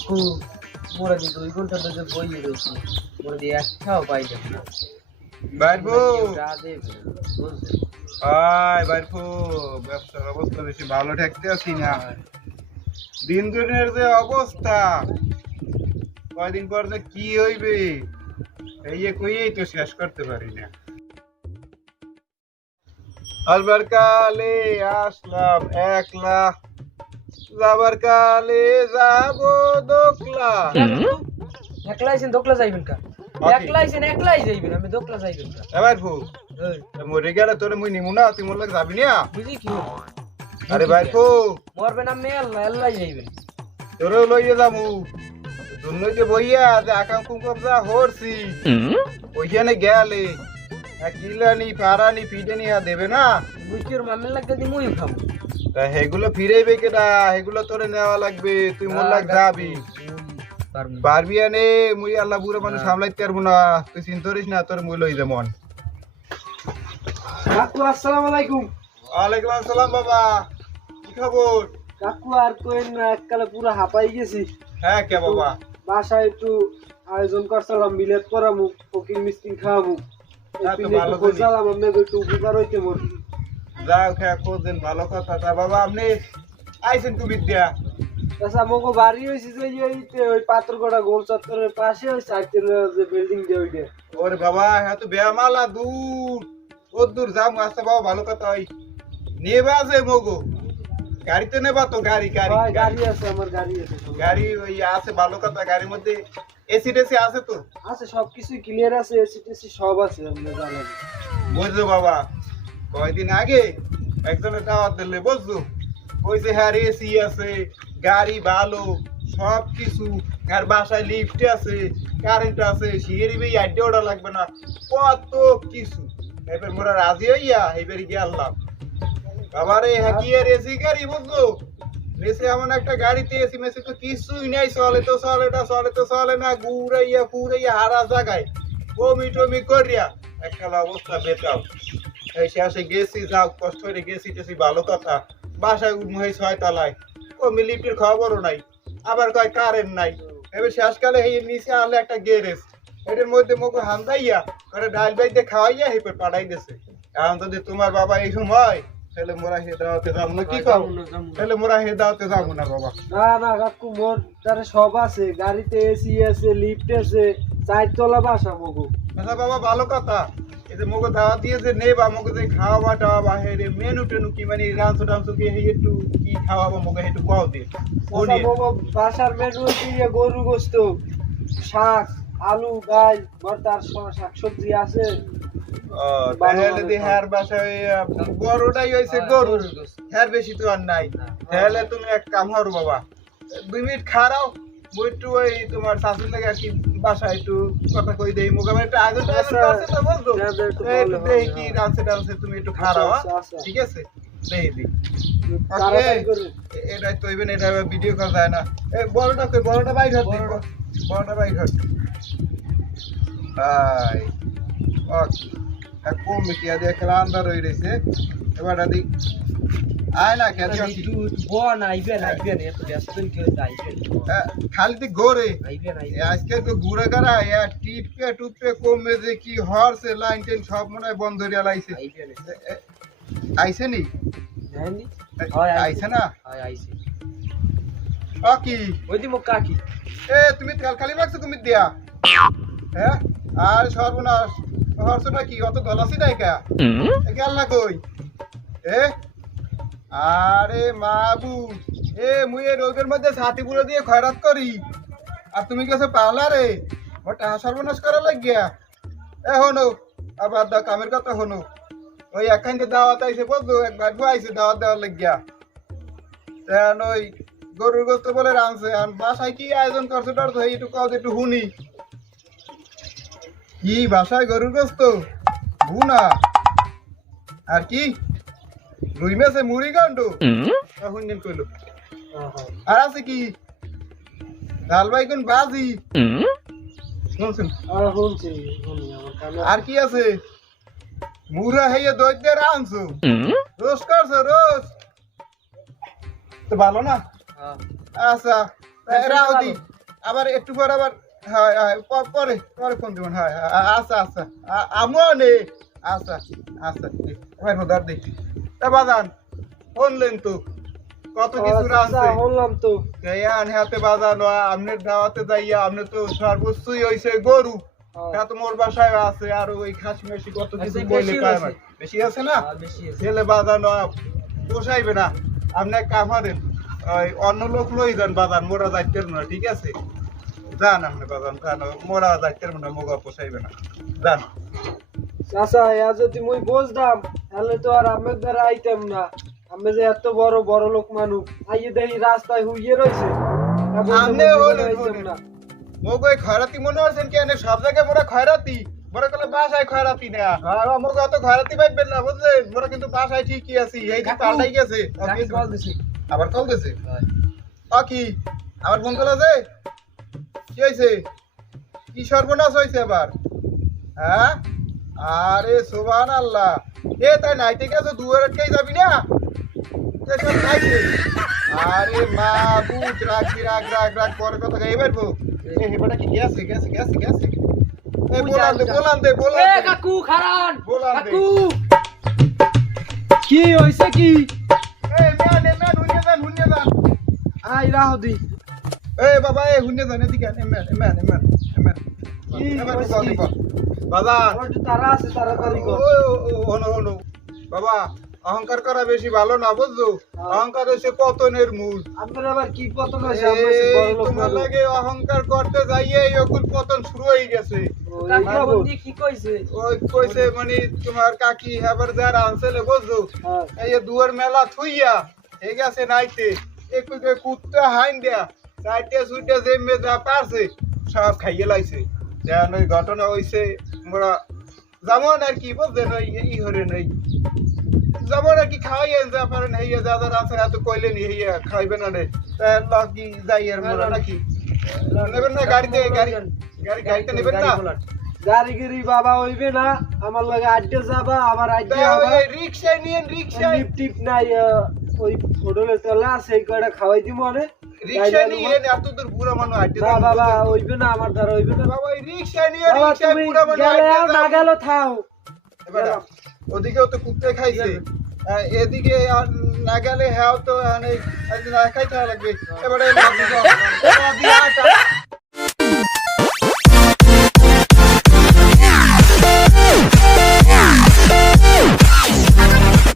কাকু মোরা দি 2 ঘন্টা ধরে বই রইছি মোরা দি একটাও পাইলে না বাইরবো রাতে বুঝছে বাইরবো ব্যবসার অবস্থা বেশি ভালো ঠেকতে আছি না দিন দিনের যে অবস্থা কয়দিন পর যে কি হইবে এই কইয়েই তো শেষ করতে পারি না আসবার কালে আসলাম 1 লাখ যাবার কালে যাবো 2 লাখ একলাই আছেন দোকলা যাইবেন কা একলাই আছেন একলাই যাইবেন আমি দোকলা যাইবেন কা এবার ফু মরে গেলে তোরে মুই নিমু না তুই মোর লাগে যাবি না বুঝি কি আরে ভাই ফু মরবেন আমি আল্লাহ আল্লাহ যাইবেন তোরে লইয়ে যামু দুনইতে বইয়া যে আকাম কুমকব যা হরছি ওইখানে গেলে কিলানি পারানি পিডেনি দেবে না বুঝির মামের লাগতে দি মুই খাবো তা হেগুলো ফিরাইবে কেডা হেগুলো তোরে নেওয়া লাগবে তুই মোর লাগ যাবি পারবি আনে মুই আল্লাহ বুড়ো মানুষ সামলাইতে পারবো না তুই চিন্তা করিস না তোর মুই লই যেমন কাকু আসসালামু আলাইকুম ওয়ালাইকুম আসসালাম বাবা কি খবর কাকু আর কইন না এককালে পুরো হাঁপাই গেছি হ্যাঁ কে বাবা বাসায় একটু আয়োজন করছিলাম বিলেত করামু ফকির মিষ্টি খাওয়ামু তো ভালো একটু খোঁজালাম আমি একটু উপকার হইতে মোর যাও খেয়া খোঁজেন ভালো কথা তা বাবা আপনি আইছেন তো বিদ্যা আচ্ছা মগো বাড়ি হইছে যে ওই পাত্রগড়া গোল চত্বরের পাশে ওই সাইটের যে বিল্ডিং দিয়ে ওইটা ওরে বাবা হ্যাঁ তো বেমালা দূর ও দূর যাম আচ্ছা বাবা ভালো কথা ওই নেবা আছে মগো গাড়িতে নেবা তো গাড়ি গাড়ি হয় গাড়ি আছে আমার গাড়ি আছে গাড়ি ওই আছে ভালো কথা গাড়ির মধ্যে এসি টেসি আছে তো আছে সবকিছু ক্লিয়ার আছে এসি সব আছে আমরা জানেন বুঝছো বাবা কয়দিন আগে একজনের দাওয়াত দিলে বুঝছো কইছে হ্যাঁ এসি আছে গাড়ি ভালো সব কিছু আর বাসায় লিফট আছে কারেন্ট আছে সিঁড়ি বেয়ে আড্ডে ওটা লাগবে না কত কিছু এবার মোরা রাজি হইয়া এবারে গেলাম বাবারে হ্যাঁ কি আর এসি গাড়ি বুঝলো এসে এমন একটা গাড়িতে এসি মেসি তো কিছুই নাই চলে না ঘুরাইয়া হারা জায়গায় বমি টমি করিয়া একটা অবস্থা বেতাও এই শেষে গেছি যাও কষ্ট করে গেছি টেসি ভালো কথা বাসায় উঠমুই 6 তলায় ও মিলিপির খবরও নাই আবার কয় কারেন্ট নাই এবার শেষকালে এই নিচে আনলে একটা গ্যারেজ এটার মধ্যে মুখে হান্দাইয়া করে ডাল বাইতে খাওয়াইয়া হেপে পাঠাই দিছে এখন যদি তোমার বাবা এই সময় তাহলে মোরা হে দাওয়াতে যাবো না কি খাও তাহলে মোরা হে দাওয়াতে যাবো না বাবা না কাকু মোর তারে সব আছে গাড়িতে এসি আছে লিফট আছে 4 তলা বাসা মগো আচ্ছা বাবা ভালো কথা এই যে মগো দাওয়াত দিয়ে যে নেবা মগো যে খাওয়া টাওয়া হে মেনু টেনু কি মানে রান্সু টান্সু কি হে একটু কি খাওয়াবো মগো একটু কও দে মগো বাসার মেনু দিয়ে গরু গোশত শাক আলু ডাল ভর্তার শাকসবজি আছে তাহলে দি হার বাসায় গরুটাই হইছে গরু হ্যাঁ বেশি তো আর নাই তাহলে তুমি এক কাম করো বাবা 2 মিনিট খাড়াও মই একটু ওই তোমার শাশুড়ি লাগে আর কি বাসায় একটু কথা কই দেই মুখে একটু আগে তো আছে তো বলতো এই কি ডান্সে তুমি একটু খাড়াও ঠিক আছে দেই দি এটা তো ইভেন এটা ভিডিও করা যায় না এই বড়টা বাইর হচ্ছে বড়টা বাইর হচ্ছে আই ওকে কম মিটিয়া দিয়ে খেলা আন্দার হয়ে রয়েছে এবার আদি আয় না খেতে আসি বন আইবেন এত ব্যস্ত কি হইছে আইবেন খালি দি গোরে আইবেন আজকে তো ঘুরে গড়া ইয়া টুপে কমে যে কি হরছে লাইন টেন সব মনে হয় বন্ধ হইয়া লাইছে আইছে নি জানি আইছে না আইছে ওকি ওই দি মো কাকি তুমি তেল খালি রাখছো তুমি দিয়া হ্যাঁ আর সর্বনাশ হরছটা কি অত দলাসি নাই কা গেল না কই আরে মাবু মুই এই রোগের মধ্যে ছাতি পুরো দিয়ে খয়রাত করি আর তুমি গেছো পাওলা রে ওটা সর্বনাশ করা লাগিয়া হনো আবার দা কামের কথা হনো ওই একখানতে দাওয়াত আইছে বলতো এক ভাইবু আইছে দাওয়াত দেওয়ার লাগিয়া তেন ওই গরুর গোস্ত বলে রাঁধছে আর বাসায় কি আয়োজন করছে টর তো একটু কও একটু শুনি কি বাসায় গরুর গোস্ত ভুনা আর কি রুই মাছে মুড়ি গন্ড এখন দিন কইলো আর আছে কি ডাল বাইগুন বাজি শুনছেন আর কি আছে মুড়া হইয়া দইতে রাঁধছো রোজ করছো রোজ তো ভালো না আচ্ছা রাও দি আবার একটু পর আবার হ্যাঁ হ্যাঁ পরে পরে ফোন দেবেন হ্যাঁ আচ্ছা আচ্ছা আমিও নে আচ্ছা আচ্ছা ভাই ধর দেখি বাজান শুনলেন তো কত কিছু আচ্ছা, আছে বললাম তো। ইয়ান হাতে বাজানো আপনার দাওয়াতে যাইয়া আপনি তো সর্বোচ্চই হইছে গরু তা তো মোর বাসায় আছে আর ওই খাসি মেশি কত কিছু আচ্ছা, বইলে বেশি পায় আছে। বেশি আছে না বেশি আছে। ছেলে বাজানো পোষাইবে না আপনি এক কাম করেন ওই অন্য লোক লই যান বাজান মোরা যাইতে না ঠিক আছে যান আপনি বাজান যান মোরা যাইতে না মোগা পোষাইবে না যান আচ্ছা ইয়া যদি মুই বুঝতাম তাহলে তো আর আমি দ্বারা আইতাম না। আমি যে এত বড় বড় লোক মানুষ আইয়ে দেখি রাস্তায় হুইয়ে রয়েছে আমনে হলেন মোগো খয়রাতি মনে হচ্ছেন কি এনে সব জায়গায় মোরা খয়রাতি মোরা কলে বাসায় খয়রাতি না মোগো অত খয়রাতি পাইবেন না বুঝলেন মোরা কিন্তু বাসায় ঠিকই আছি এই যে পাল্টাই গেছে আবার কল দিছে কি আবার ফোন কল আছে কি হয়েছে কি সর্বনাশ হয়েছে আবার হ্যাঁ আরে সুবহানাল্লাহ এ তাই নাইতে গেছো দুয়ার আটকেই যাবি না এসব খাইছে আরে মা বুট রাখি রাখ পরে কথা এবার বউ এবারটা কি গেছে গেছে গেছে গেছে এই বলান দে কাকু খারান বলান দে কাকু কি হইছে কি এই ম্যান হুন্নে যান আই রাহদি এই বাবা এই হুন্নে যান এদিকে ম্যান কি এবার হইছে বল কি? বল বাবা আমার একটু তারা আছে তাড়াতাড়ি কর হনো বাবা অহংকার করা বেশি ভালো না বুঝছো অহংকার হচ্ছে পতনের মূল আপনার আবার কি পতন হইছে আমরা সে বড় লোক তোমার মানুষ। লাগে অহংকার করতে যাইয়ে এখন পতন শুরু হয়ে গেছে কি কইছে ওই কইছে মানে তোমার কাকি হেবার যার আনছেলে বুঝছো হ্যাঁ এই দুয়ার মেলা থুইয়া এই গেছে নাইতে একটু কুত্তা হাইন দেয়া চারটে সুইটে যে মেজা পারছে সব খাইয়ে লাইছে যেন ওই ঘটনা হইছে মোরা যেমন আর কি বুঝলেন ওই ই হরে নেই যেমন আর কি খাওয়াইয়ে যা পারেন হইয়া যা যারা আছে এত কইলেন হইয়া খাইবে না রে তা কি যাই আর মোরা নাকি নেবেন না গাড়িতে নেবেন না গাড়ি গিরি বাবা হইবে না আমার লাগে আড্ডে যাবা আবার আড্ডে আবার রিক্সায় নিয়েন রিক্সায় লিপ টিপ নাই ওই হোটেলে চলে আছে এই কয়টা খাওয়াই দিমু আরে রিক্সায় নিয়েন এত দূর বুড়া মানুষ আড্ডে না বাবা হইবে না আমার দ্বারা হইবে না বাবা রিক্সায় নিয়ে বাবা রিক্সায় তুমি বুড়া মানুষ গেলে আড্ডে না গেল থাও এবার ওদিকেও তো কুত্তে খাইছে এদিকে আর না গেলে হ্যাঁ তো খাইতে লাগবে এবারে